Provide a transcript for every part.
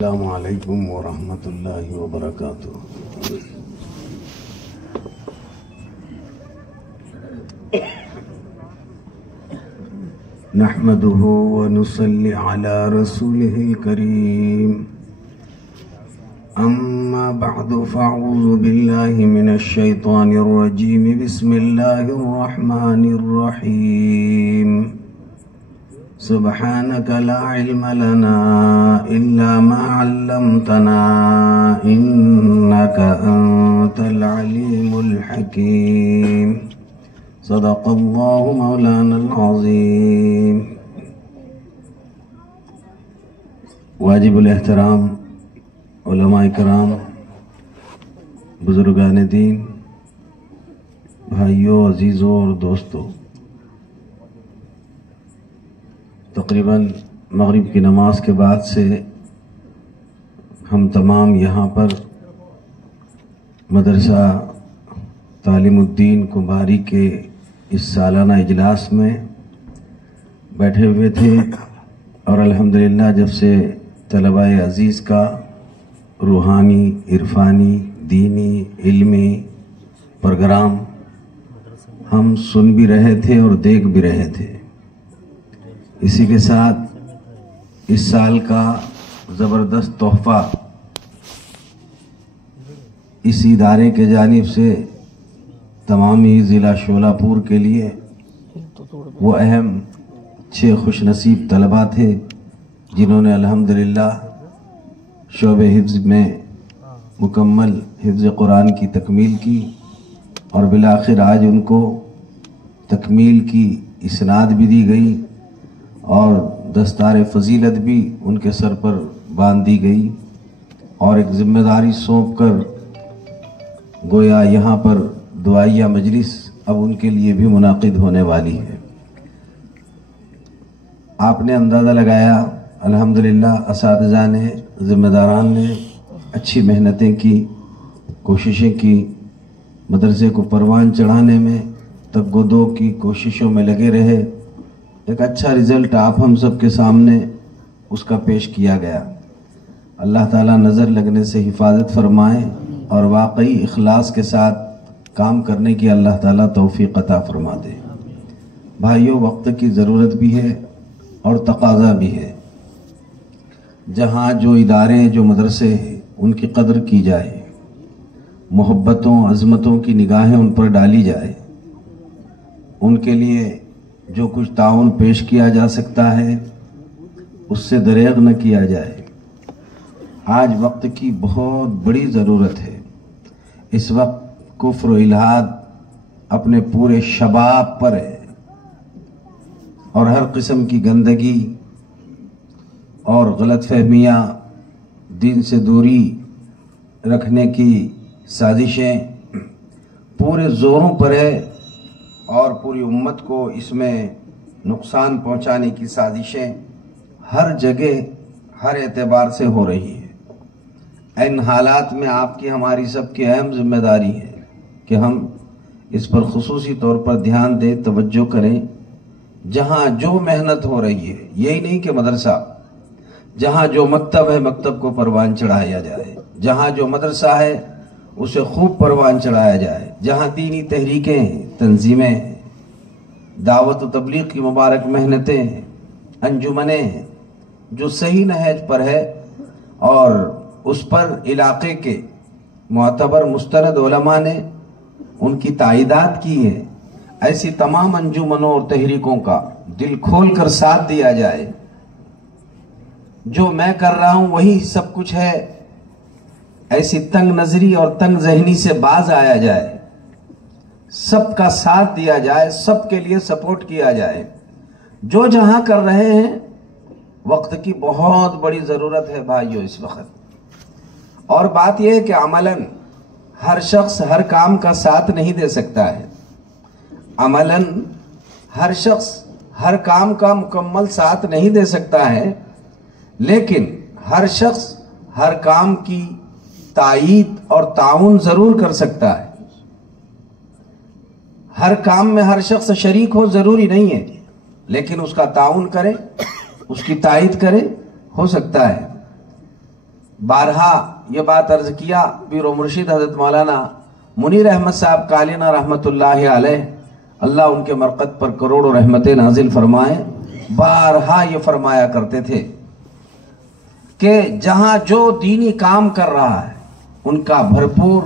السلام علیکم ورحمۃ اللہ وبرکاتہ۔ نحمده ونصلي على رسوله الكريم، اما بعد فاعوذ باللہ من الشیطان الرجیم، بسم اللہ الرحمن الرحیم۔ سبحانك لا علم لنا إلا ما علمتنا إنك أنت العليم الحكيم۔ صدق الله مولانا العظيم۔ واجب الاحترام علماء کرام، بزرگان دین، بھائیوں، عزیزوں اور دوستوں، تقریباً مغرب کی نماز کے بعد سے ہم تمام یہاں پر مدرسہ تعلیم الدین کمباری کے اس سالانہ اجلاس میں بیٹھے ہوئے تھے، اور الحمدللہ جب سے طلباء عزیز کا روحانی، عرفانی، دینی، علمی پروگرام ہم سن بھی رہے تھے اور دیکھ بھی رہے تھے، اسی کے ساتھ اس سال کا زبردست تحفہ اس ادارے کے جانب سے تمام ہی ضلع شولاپور کے لیے وہ اہم 6 خوش نصیب طلباء تھے جنہوں نے الحمدللہ شعبہ حفظ میں مکمل حفظ قرآن کی تکمیل کی، اور بالآخر آج ان کو تکمیل کی اسناد بھی دی گئی اور دستار فضیلت بھی ان کے سر پر باندھ دی گئی، اور ایک ذمہ داری سونپ کر گویا یہاں پر دعائیہ مجلس اب ان کے لیے بھی منعقد ہونے والی ہے۔ آپ نے اندازہ لگایا، الحمدللہ اساتذہ نے، ذمہ داران نے اچھی محنتیں کی، کوششیں کی، مدرسے کو پروان چڑھانے میں تگ و دو کی کوششوں میں لگے رہے، ایک اچھا رزلٹ آپ ہم سب کے سامنے اس کا پیش کیا گیا۔ اللہ تعالیٰ نظر لگنے سے حفاظت فرمائے اور واقعی اخلاص کے ساتھ کام کرنے کی اللہ تعالیٰ توفیق عطا فرما دے۔ بھائیوں، وقت کی ضرورت بھی ہے اور تقاضا بھی ہے، جہاں جو ادارے، جو مدرسے ہیں ان کی قدر کی جائے، محبتوں، عظمتوں کی نگاہیں ان پر ڈالی جائے، ان کے لیے جو کچھ تعاون پیش کیا جا سکتا ہے اس سے دریغ نہ کیا جائے۔ آج وقت کی بہت بڑی ضرورت ہے۔ اس وقت کفر و الحاد اپنے پورے شباب پر ہے، اور ہر قسم کی گندگی اور غلط فہمیاں، دین سے دوری رکھنے کی سازشیں پورے زوروں پر ہے، اور پوری امت کو اس میں نقصان پہنچانے کی سازشیں ہر جگہ، ہر اعتبار سے ہو رہی ہے۔ ان حالات میں آپ کی، ہماری سب کی اہم ذمہ داری ہے کہ ہم اس پر خصوصی طور پر دھیان دیں، توجہ کریں۔ جہاں جو محنت ہو رہی ہے، یہی نہیں کہ مدرسہ، جہاں جو مکتب ہے مکتب کو پروان چڑھایا جائے، جہاں جو مدرسہ ہے اسے خوب پروان چڑھایا جائے، جہاں دینی تحریکیں ہیں، تنظیمیں ہیں، دعوت و تبلیغ کی مبارک محنتیں ہیں، انجمنیں ہیں، جو صحیح نہج پر ہے اور اس پر علاقے کے معتبر مستند علماء نے ان کی تائیدات کی ہے، ایسی تمام انجمنوں اور تحریکوں کا دل کھول کر ساتھ دیا جائے۔ جو میں کر رہا ہوں وہی سب کچھ ہے، ایسی تنگ نظری اور تنگ ذہنی سے باز آیا جائے، سب کا ساتھ دیا جائے، سب کے لیے سپورٹ کیا جائے۔ جو جہاں کر رہے ہیں، وقت کی بہت بڑی ضرورت ہے بھائیوں اس وقت۔ اور بات یہ ہے کہ عملاً ہر شخص ہر کام کا ساتھ نہیں دے سکتا ہے، عملاً ہر شخص ہر کام کا مکمل ساتھ نہیں دے سکتا ہے، لیکن ہر شخص ہر کام کی تائید اور تعاون ضرور کر سکتا ہے۔ ہر کام میں ہر شخص شریک ہو ضروری نہیں ہے، لیکن اس کا تعاون کرے، اس کی تائید کرے، ہو سکتا ہے۔ بارہا یہ بات عرض کیا، پیر و مرشد حضرت مولانا منیر احمد صاحب قالینہ رحمت اللہ علیہ، اللہ ان کے مرقد پر کروڑوں رحمتیں نازل فرمائے، بارہا یہ فرمایا کرتے تھے کہ جہاں جو دینی کام کر رہا ہے ان کا بھرپور،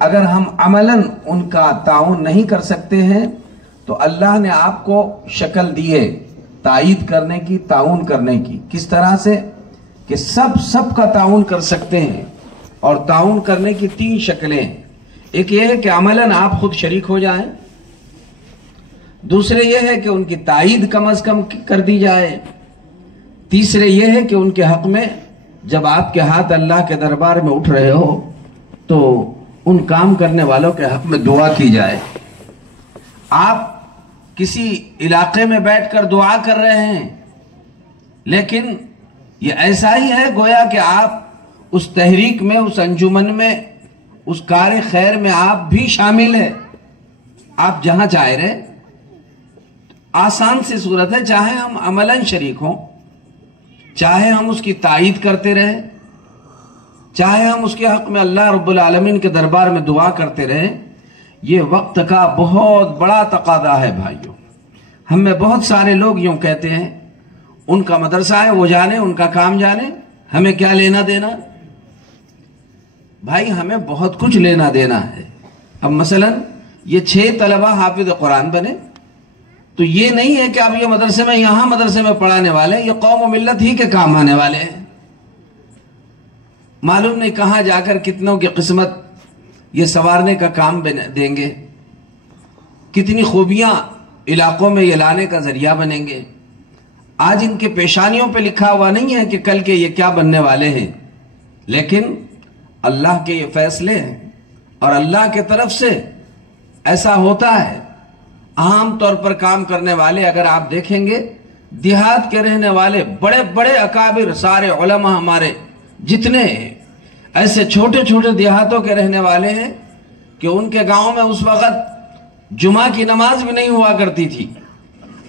اگر ہم عملاً ان کا تعاون نہیں کر سکتے ہیں تو اللہ نے آپ کو شکل دی ہے تائید کرنے کی، تعاون کرنے کی۔ کس طرح سے کہ سب کا تعاون کر سکتے ہیں، اور تعاون کرنے کی 3 شکلیں ہیں۔ ایک یہ ہے کہ عملاً آپ خود شریک ہو جائیں، دوسرے یہ ہے کہ ان کی تائید کم از کم کر دی جائے، تیسرے یہ ہے کہ ان کے حق میں جب آپ کے ہاتھ اللہ کے دربار میں اٹھ رہے ہو تو ان کام کرنے والوں کے حق میں دعا کی جائے۔ آپ کسی علاقے میں بیٹھ کر دعا کر رہے ہیں، لیکن یہ ایسا ہی ہے گویا کہ آپ اس تحریک میں، اس انجمن میں، اس کار خیر میں آپ بھی شامل ہیں۔ آپ جہاں چاہ رہے، آسان سی صورت ہے، چاہے ہم عملاً شریک ہوں، چاہے ہم اس کی تائید کرتے رہیں، چاہے ہم اس کے حق میں اللہ رب العالمین کے دربار میں دعا کرتے رہیں، یہ وقت کا بہت بڑا تقاضا ہے بھائیوں۔ ہم میں بہت سارے لوگ یوں کہتے ہیں ان کا مدرسہ ہے، وہ جانے، ان کا کام جانے، ہمیں کیا لینا دینا؟ بھائی ہمیں بہت کچھ لینا دینا ہے۔ اب مثلا یہ 6 طلبہ حافظ قرآن بنے تو یہ نہیں ہے کہ اب یہ مدرسے میں، یہاں مدرسے میں پڑھانے والے، یہ قوم و ملت ہی کے کام آنے والے ہیں۔ معلوم نہیں کہاں جا کر کتنوں کی قسمت یہ سنوارنے کا کام دیں گے، کتنی خوبیاں علاقوں میں یہ لانے کا ذریعہ بنیں گے۔ آج ان کے پیشانیوں پہ لکھا ہوا نہیں ہے کہ کل کے یہ کیا بننے والے ہیں، لیکن اللہ کے یہ فیصلے ہیں، اور اللہ کے طرف سے ایسا ہوتا ہے۔ عام طور پر کام کرنے والے اگر آپ دیکھیں گے، دیہات کے رہنے والے بڑے بڑے اکابر، سارے علماء ہمارے جتنے ایسے چھوٹے چھوٹے دیہاتوں کے رہنے والے ہیں کہ ان کے گاؤں میں اس وقت جمعہ کی نماز بھی نہیں ہوا کرتی تھی،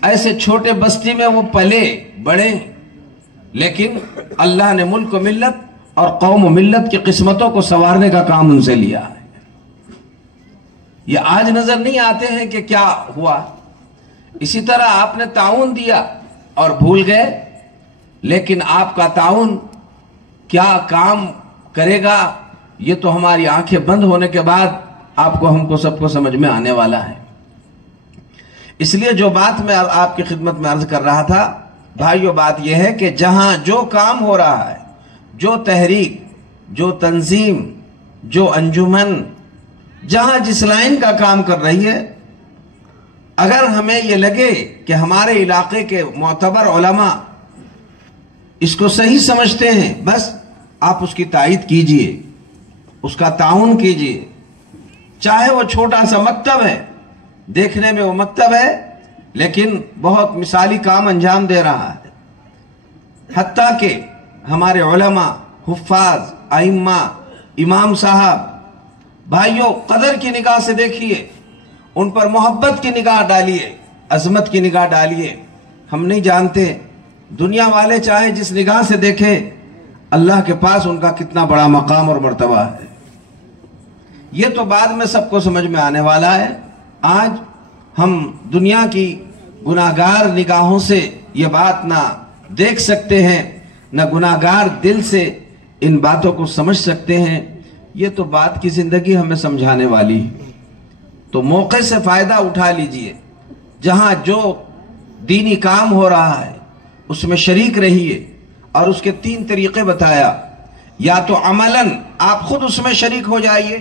ایسے چھوٹے بستی میں وہ پلے بڑے، لیکن اللہ نے ملک و ملت اور قوم و ملت کی قسمتوں کو سنوارنے کا کام ان سے لیا ہے۔ یہ آج نظر نہیں آتے ہیں کہ کیا ہوا۔ اسی طرح آپ نے تعاون دیا اور بھول گئے، لیکن آپ کا تعاون کیا کام کرے گا یہ تو ہماری آنکھیں بند ہونے کے بعد آپ کو، ہم کو، سب کو سمجھ میں آنے والا ہے۔ اس لیے جو بات میں آپ کی خدمت میں عرض کر رہا تھا بھائیو، بات یہ ہے کہ جہاں جو کام ہو رہا ہے، جو تحریک، جو تنظیم، جو انجمن، جہاں جس لائن کا کام کر رہی ہے، اگر ہمیں یہ لگے کہ ہمارے علاقے کے معتبر علماء اس کو صحیح سمجھتے ہیں، بس آپ اس کی تائید کیجئے، اس کا تعاون کیجئے، چاہے وہ چھوٹا سا مکتب ہے، دیکھنے میں وہ مکتب ہے لیکن بہت مثالی کام انجام دے رہا ہے۔ حتیٰ کہ ہمارے علماء، حفاظ، ائمہ، امام صاحب، بھائیوں قدر کی نگاہ سے دیکھیے، ان پر محبت کی نگاہ ڈالیے، عظمت کی نگاہ ڈالیے۔ ہم نہیں جانتے دنیا والے چاہے جس نگاہ سے دیکھیں، اللہ کے پاس ان کا کتنا بڑا مقام اور مرتبہ ہے۔ یہ تو بعد میں سب کو سمجھ میں آنے والا ہے۔ آج ہم دنیا کی گناہگار نگاہوں سے یہ بات نہ دیکھ سکتے ہیں، نہ گناہگار دل سے ان باتوں کو سمجھ سکتے ہیں۔ یہ تو بات کی زندگی ہمیں سمجھانے والی ہے۔ تو موقع سے فائدہ اٹھا لیجئے، جہاں جو دینی کام ہو رہا ہے اس میں شریک رہیے، اور اس کے 3 طریقے بتایا۔ یا تو عملاً آپ خود اس میں شریک ہو جائیے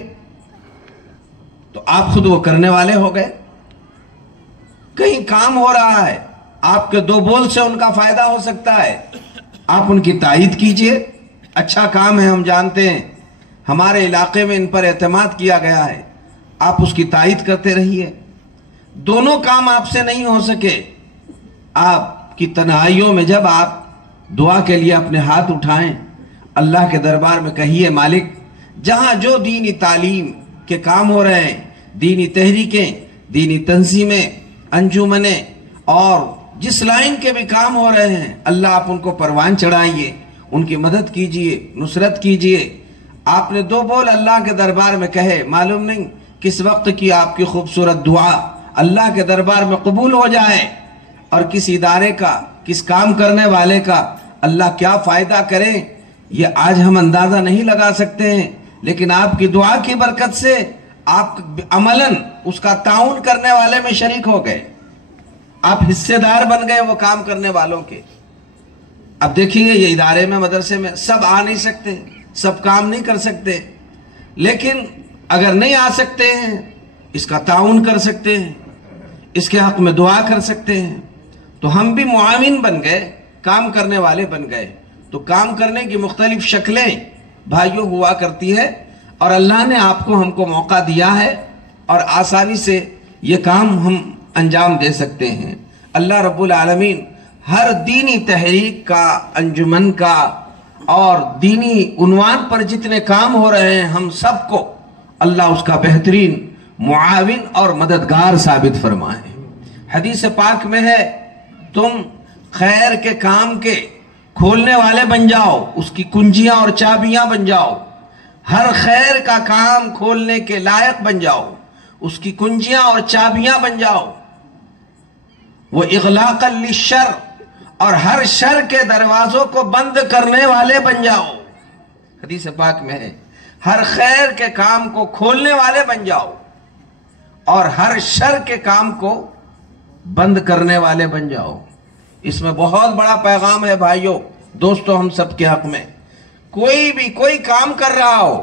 تو آپ خود وہ کرنے والے ہو گئے۔ کہیں کام ہو رہا ہے، آپ کے 2 بول سے ان کا فائدہ ہو سکتا ہے، آپ ان کی تائید کیجئے۔ اچھا کام ہے، ہم جانتے ہیں ہمارے علاقے میں ان پر اعتماد کیا گیا ہے، آپ اس کی تائید کرتے رہیے۔ دونوں کام آپ سے نہیں ہو سکے، آپ کی تنہائیوں میں جب آپ دعا کے لیے اپنے ہاتھ اٹھائیں، اللہ کے دربار میں کہیے، مالک جہاں جو دینی تعلیم کے کام ہو رہے ہیں، دینی تحریکیں، دینی تنظیمیں، انجمنیں، اور جس لائن کے بھی کام ہو رہے ہیں، اللہ آپ ان کو پروان چڑھائیے، ان کی مدد کیجئے، نصرت کیجئے۔ آپ نے 2 بول اللہ کے دربار میں کہے، معلوم نہیں کس وقت کی آپ کی خوبصورت دعا اللہ کے دربار میں قبول ہو جائے، اور کس ادارے کا، کس کام کرنے والے کا اللہ کیا فائدہ کرے یہ آج ہم اندازہ نہیں لگا سکتے ہیں، لیکن آپ کی دعا کی برکت سے آپ عملاً اس کا تعاون کرنے والے میں شریک ہو گئے، آپ حصے دار بن گئے وہ کام کرنے والوں کے۔ اب دیکھیں گے یہ ادارے میں، مدرسے میں سب آ نہیں سکتے، سب کام نہیں کر سکتے، لیکن اگر نہیں آ سکتے ہیں اس کا تعاون کر سکتے ہیں، اس کے حق میں دعا کر سکتے ہیں، تو ہم بھی معاون بن گئے، کام کرنے والے بن گئے۔ تو کام کرنے کی مختلف شکلیں بھائیوں ہوا کرتی ہے، اور اللہ نے آپ کو ہم کو موقع دیا ہے، اور آسانی سے یہ کام ہم انجام دے سکتے ہیں۔ اللہ رب العالمین ہر دینی تحریک کا، انجمن کا اور دینی عنوان پر جتنے کام ہو رہے ہیں ہم سب کو اللہ اس کا بہترین معاون اور مددگار ثابت فرمائے۔ حدیث پاک میں ہے، تم خیر کے کام کے کھولنے والے بن جاؤ، اس کی کنجیاں اور چابیاں بن جاؤ، ہر خیر کا کام کھولنے کے لائق بن جاؤ، اس کی کنجیاں اور چابیاں بن جاؤ، وہ اغلاقا للشر، اور ہر شر کے دروازوں کو بند کرنے والے بن جاؤ۔ حدیث پاک میں ہے ہر خیر کے کام کو کھولنے والے بن جاؤ اور ہر شر کے کام کو بند کرنے والے بن جاؤ۔ اس میں بہت بڑا پیغام ہے بھائیوں، دوستو، ہم سب کے حق میں۔ کوئی بھی کوئی کام کر رہا ہو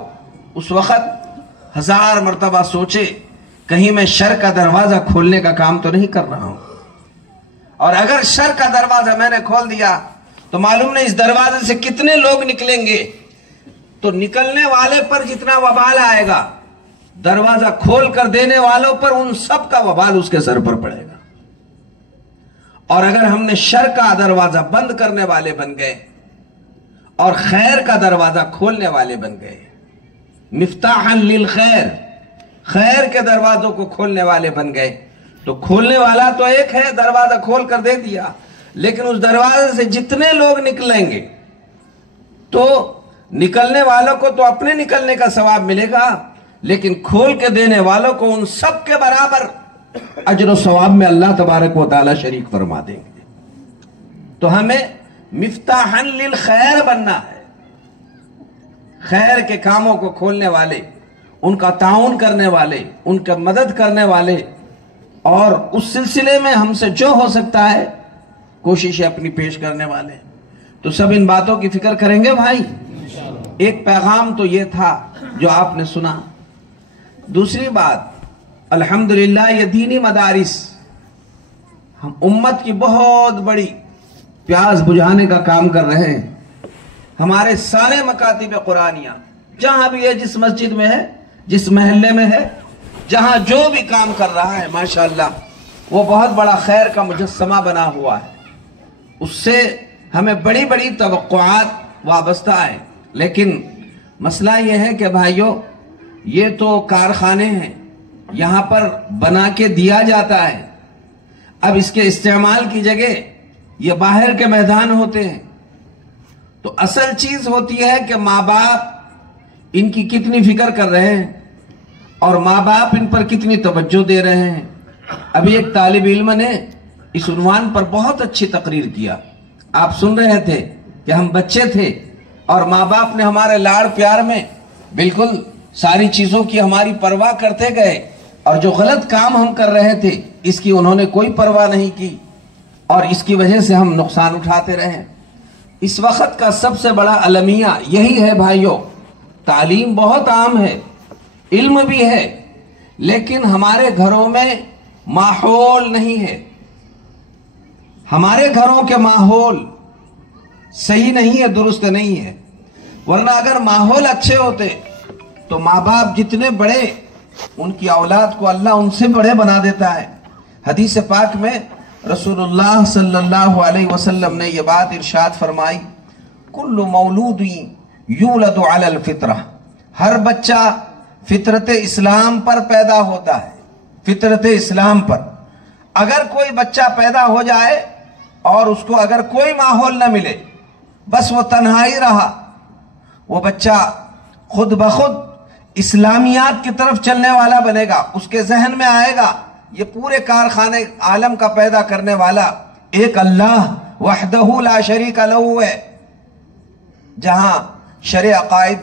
اس وقت 1000 مرتبہ سوچے کہیں میں شر کا دروازہ کھولنے کا کام تو نہیں کر رہا ہوں، اور اگر شر کا دروازہ میں نے کھول دیا تو معلوم نہیں اس دروازے سے کتنے لوگ نکلیں گے، تو نکلنے والے پر جتنا وبال آئے گا، دروازہ کھول کر دینے والوں پر ان سب کا وبال اس کے سر پر پڑے گا۔ اور اگر ہم نے شر کا دروازہ بند کرنے والے بن گئے اور خیر کا دروازہ کھولنے والے بن گئے، مفتاحا للخیر، خیر کے دروازوں کو کھولنے والے بن گئے، تو کھولنے والا تو ایک ہے، دروازہ کھول کر دے دیا، لیکن اس دروازے سے جتنے لوگ نکلیں گے تو نکلنے والوں کو تو اپنے نکلنے کا ثواب ملے گا، لیکن کھول کے دینے والوں کو ان سب کے برابر اجر و ثواب میں اللہ تبارک و تعالی شریک فرما دیں گے۔ تو ہمیں مفتاحا للخیر بننا ہے، خیر کے کاموں کو کھولنے والے، ان کا تعاون کرنے والے، ان کا مدد کرنے والے، اور اس سلسلے میں ہم سے جو ہو سکتا ہے کوششیں اپنی پیش کرنے والے۔ تو سب ان باتوں کی فکر کریں گے بھائی۔ ایک پیغام تو یہ تھا جو آپ نے سنا۔ دوسری بات، الحمدللہ یہ دینی مدارس ہم امت کی بہت بڑی پیاس بجھانے کا کام کر رہے ہیں۔ ہمارے سارے مکاتب قرآنیہ جہاں بھی ہے، جس مسجد میں ہے، جس محلے میں ہے، جہاں جو بھی کام کر رہا ہے ماشاءاللہ وہ بہت بڑا خیر کا مجسمہ بنا ہوا ہے، اس سے ہمیں بڑی بڑی توقعات وابستہ ہیں۔ لیکن مسئلہ یہ ہے کہ بھائیوں، یہ تو کارخانے ہیں، یہاں پر بنا کے دیا جاتا ہے، اب اس کے استعمال کی جگہ یہ باہر کے میدان ہوتے ہیں۔ تو اصل چیز ہوتی ہے کہ ماں باپ ان کی کتنی فکر کر رہے ہیں اور ماں باپ ان پر کتنی توجہ دے رہے ہیں۔ ابھی ایک طالب علم نے اس عنوان پر بہت اچھی تقریر کیا، آپ سن رہے تھے کہ ہم بچے تھے اور ماں باپ نے ہمارے لاڑ پیار میں بالکل ساری چیزوں کی ہماری پرواہ کرتے گئے، اور جو غلط کام ہم کر رہے تھے اس کی انہوں نے کوئی پرواہ نہیں کی، اور اس کی وجہ سے ہم نقصان اٹھاتے رہے۔ اس وقت کا سب سے بڑا المیہ یہی ہے بھائیوں، تعلیم بہت عام ہے، علم بھی ہے، لیکن ہمارے گھروں میں ماحول نہیں ہے، ہمارے گھروں کے ماحول صحیح نہیں ہے، درست نہیں ہے۔ ورنہ اگر ماحول اچھے ہوتے تو ماں باپ جتنے بڑے، ان کی اولاد کو اللہ ان سے بڑے بنا دیتا ہے۔ حدیث پاک میں رسول اللہ صلی اللہ علیہ وسلم نے یہ بات ارشاد فرمائی، کل مولود یولد علی الفطرہ، ہر بچہ فطرت اسلام پر پیدا ہوتا ہے، فطرت اسلام پر۔ اگر کوئی بچہ پیدا ہو جائے اور اس کو اگر کوئی ماحول نہ ملے بس وہ تنہائی رہا، وہ بچہ خود بخود اسلامیات کی طرف چلنے والا بنے گا. اس کے ذہن میں آئے گا یہ پورے کارخانے عالم کا پیدا کرنے والا ایک اللہ وحدہ لا شریک لہ ہے. جہاں شرع عقائد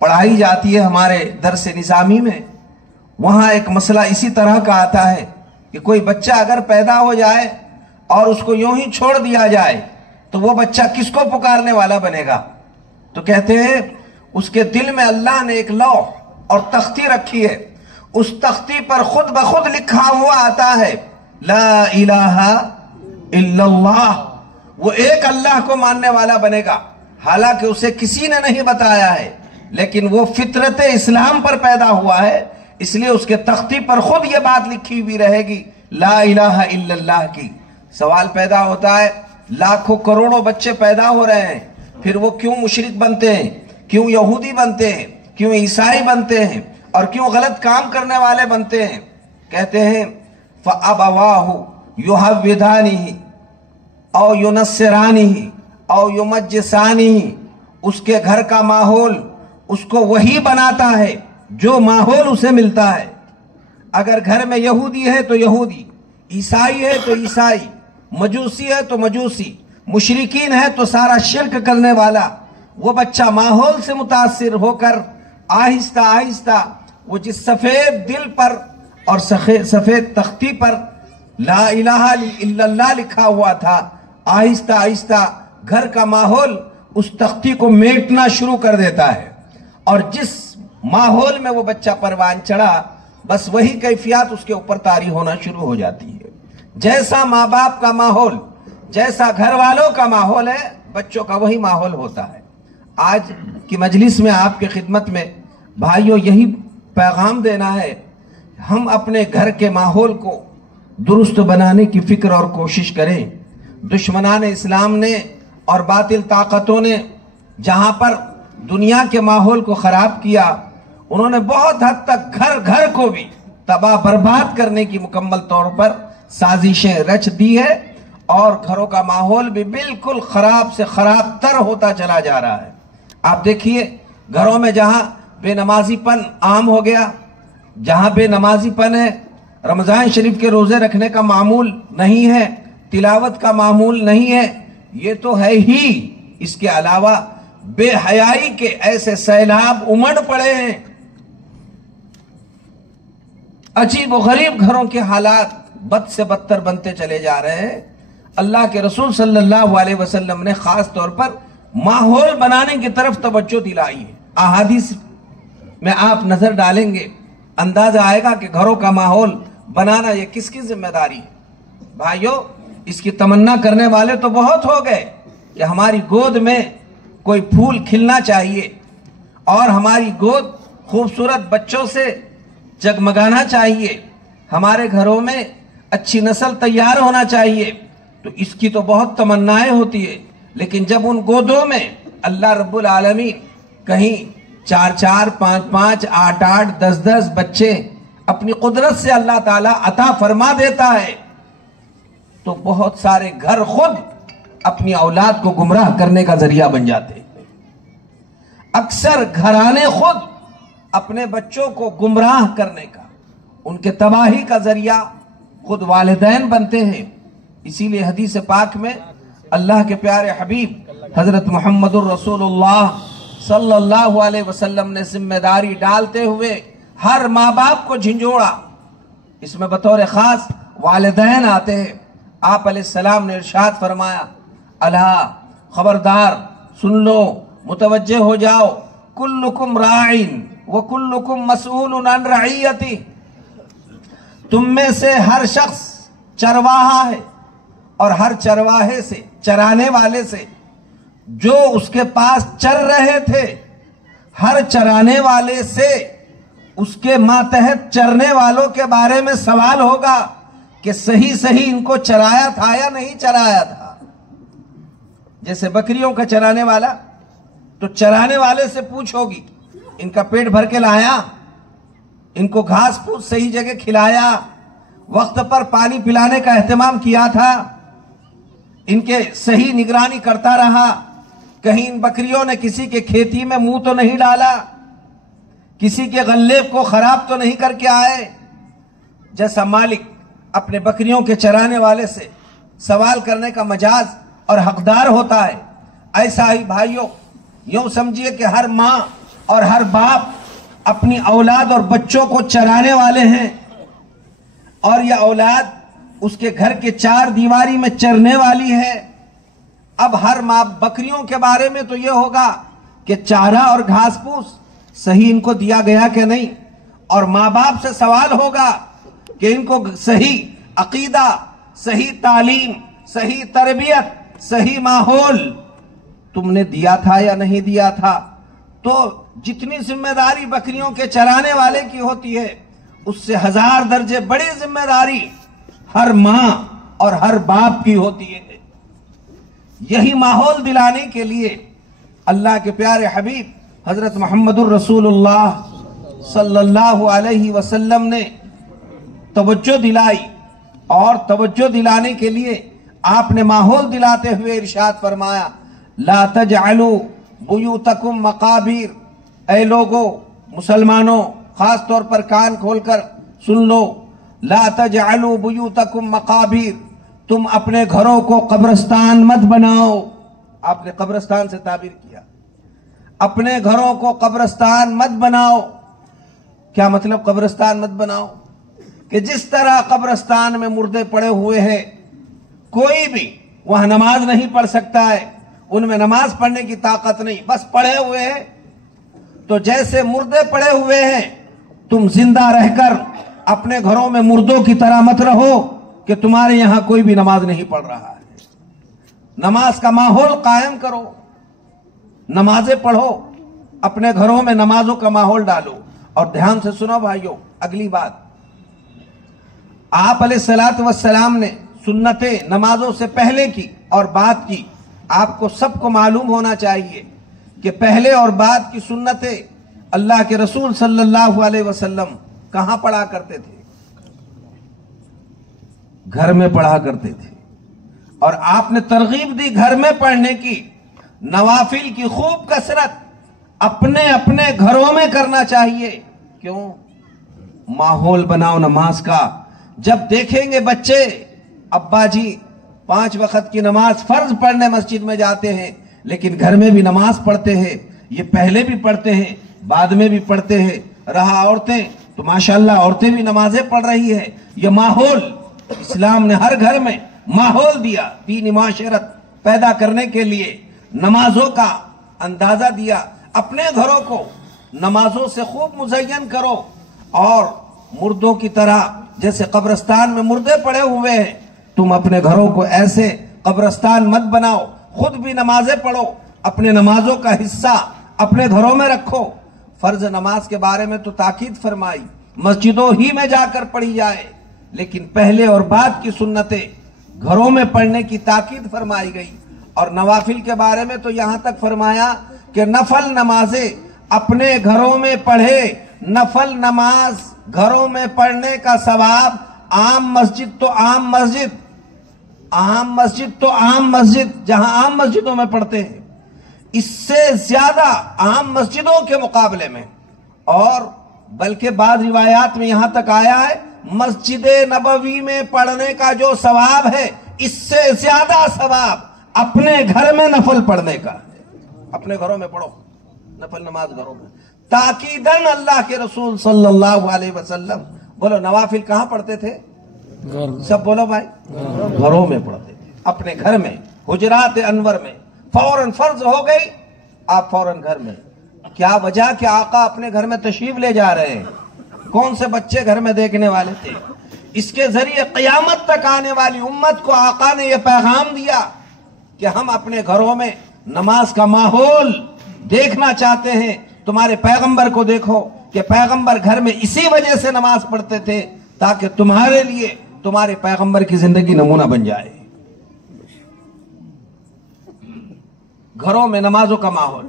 پڑھائی جاتی ہے ہمارے درس نظامی میں، وہاں ایک مسئلہ اسی طرح کا آتا ہے کہ کوئی بچہ اگر پیدا ہو جائے اور اس کو یوں ہی چھوڑ دیا جائے تو وہ بچہ کس کو پکارنے والا بنے گا؟ تو کہتے ہیں اس کے دل میں اللہ نے ایک لوح اور تختی رکھی ہے، اس تختی پر خود بخود لکھا ہوا آتا ہے لا الہ الا اللہ. وہ ایک اللہ کو ماننے والا بنے گا، حالانکہ اسے کسی نے نہیں بتایا ہے، لیکن وہ فطرت اسلام پر پیدا ہوا ہے، اس لیے اس کے تختی پر خود یہ بات لکھی ہوئی رہے گی لا الہ الا اللہ کی. سوال پیدا ہوتا ہے لاکھوں کروڑوں بچے پیدا ہو رہے ہیں، پھر وہ کیوں مشرک بنتے ہیں، کیوں یہودی بنتے ہیں، کیوں عیسائی بنتے ہیں، اور کیوں غلط کام کرنے والے بنتے ہیں؟ کہتے ہیں فَأَبَوَاهُ يُحَوِّدَانِهِ او يُنَصِّرَانِهِ او يُمَجِّسَانِهِ. اس کے گھر کا ماحول اس کو وہی بناتا ہے جو ماحول اسے ملتا ہے. اگر گھر میں یہودی ہے تو یہودی، عیسائی ہے تو عیسائی، مجوسی ہے تو مجوسی، مشرکین ہے تو سارا شرک کرنے والا. وہ بچہ ماحول سے متاثر ہو کر آہستہ آہستہ وہ جس سفید دل پر اور سفید تختی پر لا الہ الا اللہ لکھا ہوا تھا، آہستہ آہستہ گھر کا ماحول اس تختی کو میٹنا شروع کر دیتا ہے. اور جس ماحول میں وہ بچہ پروان چڑھا بس وہی کیفیات اس کے اوپر طاری ہونا شروع ہو جاتی ہے. جیسا ماں باپ کا ماحول، جیسا گھر والوں کا ماحول ہے، بچوں کا وہی ماحول ہوتا ہے. آج کی مجلس میں آپ کے خدمت میں بھائیوں یہی پیغام دینا ہے، ہم اپنے گھر کے ماحول کو درست بنانے کی فکر اور کوشش کریں. دشمنان اسلام نے اور باطل طاقتوں نے جہاں پر دنیا کے ماحول کو خراب کیا، انہوں نے بہت حد تک گھر گھر کو بھی تباہ برباد کرنے کی مکمل طور پر سازشیں رچ دی ہے، اور گھروں کا ماحول بھی بالکل خراب سے خراب تر ہوتا چلا جا رہا ہے. آپ دیکھیے گھروں میں جہاں بے نمازی پن عام ہو گیا، جہاں بے نمازی پن ہے، رمضان شریف کے روزے رکھنے کا معمول نہیں ہے، تلاوت کا معمول نہیں ہے، یہ تو ہے ہی. اس کے علاوہ بے حیائی کے ایسے سیلاب امڑ پڑے ہیں، عجیب و غریب گھروں کے حالات بد سے بدتر بنتے چلے جا رہے ہیں. اللہ کے رسول صلی اللہ علیہ وسلم نے خاص طور پر ماحول بنانے کی طرف توجہ دلائی ہے. احادیث میں آپ نظر ڈالیں گے اندازہ آئے گا کہ گھروں کا ماحول بنانا یہ کس کی ذمہ داری ہے. بھائیو اس کی تمنا کرنے والے تو بہت ہو گئے کہ ہماری گود میں کوئی پھول کھلنا چاہیے اور ہماری گود خوبصورت بچوں سے جگمگانا چاہیے، ہمارے گھروں میں اچھی نسل تیار ہونا چاہیے. تو اس کی تو بہت تمنائیں ہوتی ہے، لیکن جب ان گودوں میں اللہ رب العالمین کہیں 4 5 5 8 8 10 10 بچے اپنی قدرت سے اللہ تعالیٰ عطا فرما دیتا ہے تو بہت سارے گھر خود اپنی اولاد کو گمراہ کرنے کا ذریعہ بن جاتے ہیں. اکثر گھرانے خود اپنے بچوں کو گمراہ کرنے کا، ان کے تباہی کا ذریعہ خود والدین بنتے ہیں. اسی لیے حدیث پاک میں اللہ کے پیارے حبیب حضرت محمد الرسول اللہ صلی اللہ علیہ وسلم نے ذمہ داری ڈالتے ہوئے ہر ماں باپ کو جھنجھوڑا. اس میں بطور خاص والدین آتے ہیں. آپ علیہ السلام نے ارشاد فرمایا الا خبردار سن لو، متوجہ ہو جاؤ، کلکم راعین وکلکم مسئول عن رعیتی. تم میں سے ہر شخص چرواہا ہے اور ہر چرواہے سے، چرانے والے سے جو اس کے پاس چر رہے تھے، ہر چرانے والے سے اس کے ماتحت چرنے والوں کے بارے میں سوال ہوگا کہ صحیح ان کو چرایا تھا یا نہیں چرایا تھا. جیسے بکریوں کا چرانے والا تو چرانے والے سے پوچھ ہوگی ان کا پیٹ بھر کے لایا، ان کو گھاس پھوس صحیح جگہ کھلایا، وقت پر پانی پلانے کا اہتمام کیا تھا، ان کے صحیح نگرانی کرتا رہا، کہیں ان بکریوں نے کسی کے کھیتی میں منہ تو نہیں ڈالا، کسی کے غلے کو خراب تو نہیں کر کے آئے؟ جیسا مالک اپنے بکریوں کے چرانے والے سے سوال کرنے کا مجاز اور حقدار ہوتا ہے، ایسا ہی بھائیوں یوں سمجھیے کہ ہر ماں اور ہر باپ اپنی اولاد اور بچوں کو چرانے والے ہیں، اور یہ اولاد اس کے گھر کے چار دیواری میں چرنے والی ہے۔ اب ہر ماں بکریوں کے بارے میں تو یہ ہوگا کہ چارہ اور گھاس پھوس صحیح ان کو دیا گیا کہ نہیں، اور ماں باپ سے سوال ہوگا کہ ان کو صحیح عقیدہ، صحیح تعلیم، صحیح تربیت، صحیح ماحول تم نے دیا تھا یا نہیں دیا تھا۔ تو جتنی ذمہ داری بکریوں کے چرانے والے کی ہوتی ہے، اس سے 1000 درجے بڑی ذمہ داری ہر ماں اور ہر باپ کی ہوتی ہے۔ یہی ماحول دلانے کے لیے اللہ کے پیارے حبیب حضرت محمد الرسول اللہ صلی اللہ علیہ وسلم نے توجہ دلائی، اور توجہ دلانے کے لیے آپ نے ماحول دلاتے ہوئے ارشاد فرمایا، لا تجعلوا بیوتکم مقابر، اے لوگو مسلمانوں خاص طور پر کان کھول کر سن لو، لا تجعلوا بیوتکم مقابر، تم اپنے گھروں کو قبرستان مت بناؤ۔ آپ نے قبرستان سے تعبیر کیا، اپنے گھروں کو قبرستان مت بناؤ۔ کیا مطلب قبرستان مت بناؤ؟ کہ جس طرح قبرستان میں مردے پڑے ہوئے ہیں، کوئی بھی وہاں نماز نہیں پڑھ سکتا ہے، ان میں نماز پڑھنے کی طاقت نہیں، بس پڑے ہوئے ہیں۔ تو جیسے مردے پڑے ہوئے ہیں، تم زندہ رہ کر اپنے گھروں میں مردوں کی طرح مت رہو کہ تمہارے یہاں کوئی بھی نماز نہیں پڑھ رہا ہے۔ نماز کا ماحول قائم کرو، نمازیں پڑھو، اپنے گھروں میں نمازوں کا ماحول ڈالو۔ اور دھیان سے سنو بھائیو، اگلی بات، آپ علیہ السلام نے سنتیں نمازوں سے پہلے کی اور بعد کی۔ آپ کو سب کو معلوم ہونا چاہیے کہ پہلے اور بعد کی سنتیں اللہ کے رسول صلی اللہ علیہ وسلم کہاں پڑھا کرتے تھے؟ گھر میں پڑھا کرتے تھے، اور آپ نے ترغیب دی گھر میں پڑھنے کی۔ نوافل کی خوب کثرت اپنے اپنے گھروں میں کرنا چاہیے۔ کیوں؟ ماحول بناؤ نماز کا۔ جب دیکھیں گے بچے ابا جی 5 وقت کی نماز فرض پڑھنے مسجد میں جاتے ہیں، لیکن گھر میں بھی نماز پڑھتے ہیں، یہ پہلے بھی پڑھتے ہیں بعد میں بھی پڑھتے ہیں، رہا عورتیں تو ماشاءاللہ عورتیں بھی نمازیں پڑھ رہی ہیں۔ یہ ماحول اسلام نے ہر گھر میں ماحول دیا، دینی معاشرت پیدا کرنے کے لیے نمازوں کا اندازہ دیا۔ اپنے گھروں کو نمازوں سے خوب مزین کرو، اور مردوں کی طرح جیسے قبرستان میں مردے پڑے ہوئے ہیں، تم اپنے گھروں کو ایسے قبرستان مت بناؤ، خود بھی نمازیں پڑھو، اپنے نمازوں کا حصہ اپنے گھروں میں رکھو۔ فرض نماز کے بارے میں تو تاکید فرمائی مسجدوں ہی میں جا کر پڑھی جائے، لیکن پہلے اور بعد کی سنتیں گھروں میں پڑھنے کی تاکید فرمائی گئی۔ اور نوافل کے بارے میں تو یہاں تک فرمایا کہ نفل نمازیں اپنے گھروں میں پڑھے۔ نفل نماز گھروں میں پڑھنے کا ثواب عام مسجد تو عام مسجد، عام مسجد تو عام مسجد جہاں عام مسجدوں میں پڑھتے ہیں، اس سے زیادہ عام مسجدوں کے مقابلے میں، اور بلکہ بعض روایات میں یہاں تک آیا ہے مسجد نبوی میں پڑھنے کا جو ثواب ہے، اس سے زیادہ ثواب اپنے گھر میں نفل پڑھنے کا۔ اپنے گھروں میں پڑھو نفل نماز گھروں میں۔ تاکیداً اللہ کے رسول صلی اللہ علیہ وسلم، بولو نوافل کہاں پڑھتے تھے؟ سب بولو بھائی، گھروں میں پڑھتے تھے، اپنے گھر میں، حجرات انور میں۔ فوراً فرض ہو گئی، آپ فوراً گھر میں۔ کیا وجہ کہ آقا اپنے گھر میں تشریف لے جا رہے ہیں؟ کون سے بچے گھر میں دیکھنے والے تھے؟ اس کے ذریعے قیامت تک آنے والی امت کو آقا نے یہ پیغام دیا کہ ہم اپنے گھروں میں نماز کا ماحول دیکھنا چاہتے ہیں۔ تمہارے پیغمبر کو دیکھو کہ پیغمبر گھر میں اسی وجہ سے نماز پڑھتے تھے تاکہ تمہارے لیے تمہارے پیغمبر کی زندگی نمونہ بن جائے۔ گھروں میں نمازوں کا ماحول۔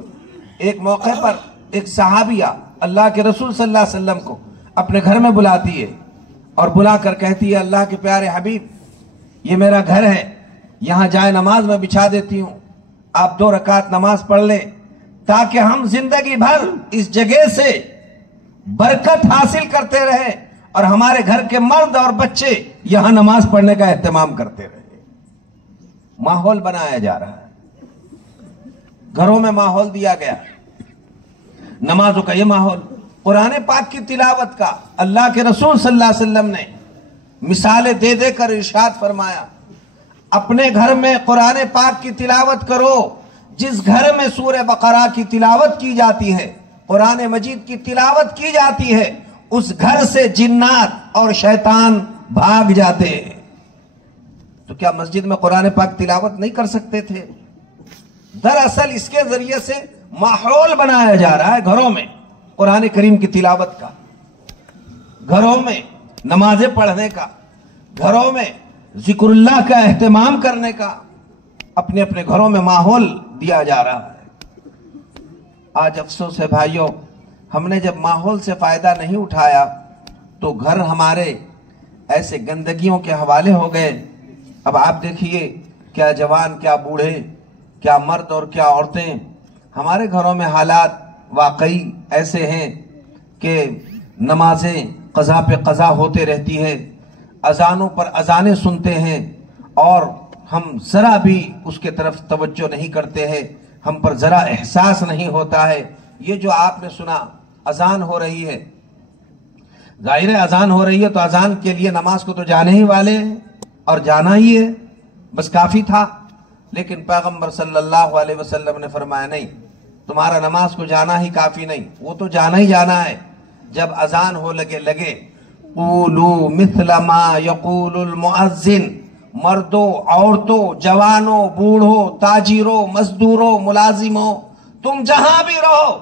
ایک موقع پر ایک صحابیہ اللہ کے رسول صلی اللہ علیہ وسلم کو اپنے گھر میں بلاتی ہے، اور بلا کر کہتی ہے اللہ کے پیارے حبیب، یہ میرا گھر ہے، یہاں جائے نماز میں بچھا دیتی ہوں، آپ 2 رکعت نماز پڑھ لیں تاکہ ہم زندگی بھر اس جگہ سے برکت حاصل کرتے رہیں اور ہمارے گھر کے مرد اور بچے یہاں نماز پڑھنے کا اہتمام کرتے رہیں۔ ماحول بنایا جا رہا ہے، گھروں میں ماحول دیا گیا، نمازوں کا یہ ماحول، قرآن پاک کی تلاوت کا اللہ کے رسول صلی اللہ علیہ وسلم نے مثالیں دے دے کر ارشاد فرمایا، اپنے گھر میں قرآن پاک کی تلاوت کرو۔ جس گھر میں سورہ بقرہ کی تلاوت کی جاتی ہے، قرآن مجید کی تلاوت کی جاتی ہے، اس گھر سے جنات اور شیطان بھاگ جاتے ہیں۔ تو کیا مسجد میں قرآن پاک تلاوت نہیں کر سکتے تھے؟ دراصل اس کے ذریعے سے ماحول بنایا جا رہا ہے گھروں میں قرآن کریم کی تلاوت کا، گھروں میں نمازیں پڑھنے کا، گھروں میں ذکر اللہ کا اہتمام کرنے کا، اپنے اپنے گھروں میں ماحول دیا جا رہا ہے۔ آج افسوس ہے بھائیوں، ہم نے جب ماحول سے فائدہ نہیں اٹھایا تو گھر ہمارے ایسے گندگیوں کے حوالے ہو گئے۔ اب آپ دیکھیے، کیا جوان، کیا بوڑھے، کیا مرد اور کیا عورتیں، ہمارے گھروں میں حالات واقعی ایسے ہیں کہ نمازیں قضا پہ قضا ہوتے رہتی ہے، اذانوں پر اذانیں سنتے ہیں اور ہم ذرا بھی اس کے طرف توجہ نہیں کرتے ہیں، ہم پر ذرا احساس نہیں ہوتا ہے۔ یہ جو آپ نے سنا اذان ہو رہی ہے، ظاہر ہے اذان ہو رہی ہے تو اذان کے لیے نماز کو تو جانے ہی والے ہیں اور جانا ہی ہے، بس کافی تھا۔ لیکن پیغمبر صلی اللہ علیہ وسلم نے فرمایا نہیں، تمہارا نماز کو جانا ہی کافی نہیں، وہ تو جانا ہی جانا ہے۔ جب اذان ہو لگے قولوا مثل ما یقول المؤذن، مردوں، عورتوں، جوانوں، بوڑھوں، تاجروں، مزدوروں، ملازموں، تم جہاں بھی رہو،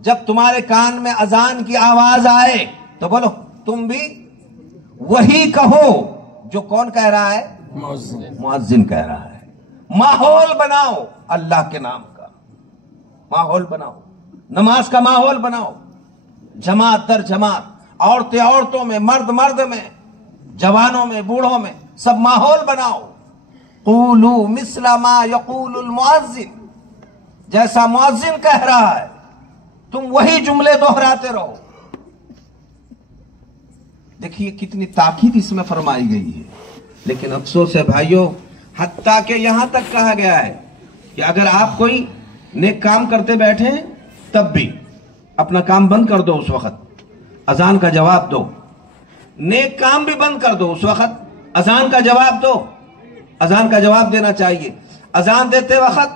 جب تمہارے کان میں اذان کی آواز آئے تو بولو تم بھی وہی کہو جو کون کہہ رہا ہے؟ مؤذن کہہ رہا ہے۔ ماحول بناؤ اللہ کے نام کا، ماحول بناؤ، نماز کا ماحول بناؤ، جماعت در جماعت، عورتیں عورتوں میں، مرد مرد میں، جوانوں میں، بوڑھوں میں، سب ماحول بناؤ۔ قولوا مثل ما یقول المؤذن، جیسا مؤذن کہہ رہا ہے تم وہی جملے دہراتے رہو۔ دیکھیے کتنی تاکید اس میں فرمائی گئی ہے، لیکن افسوس ہے بھائیوں، حتیٰ کہ یہاں تک کہا گیا ہے کہ اگر آپ کوئی نیک کام کرتے بیٹھے تب بھی اپنا کام بند کر دو، اس وقت اذان کا جواب دو۔ نیک کام بھی بند کر دو، اس وقت اذان کا جواب دو۔ اذان کا جواب دینا چاہیے۔ اذان دیتے وقت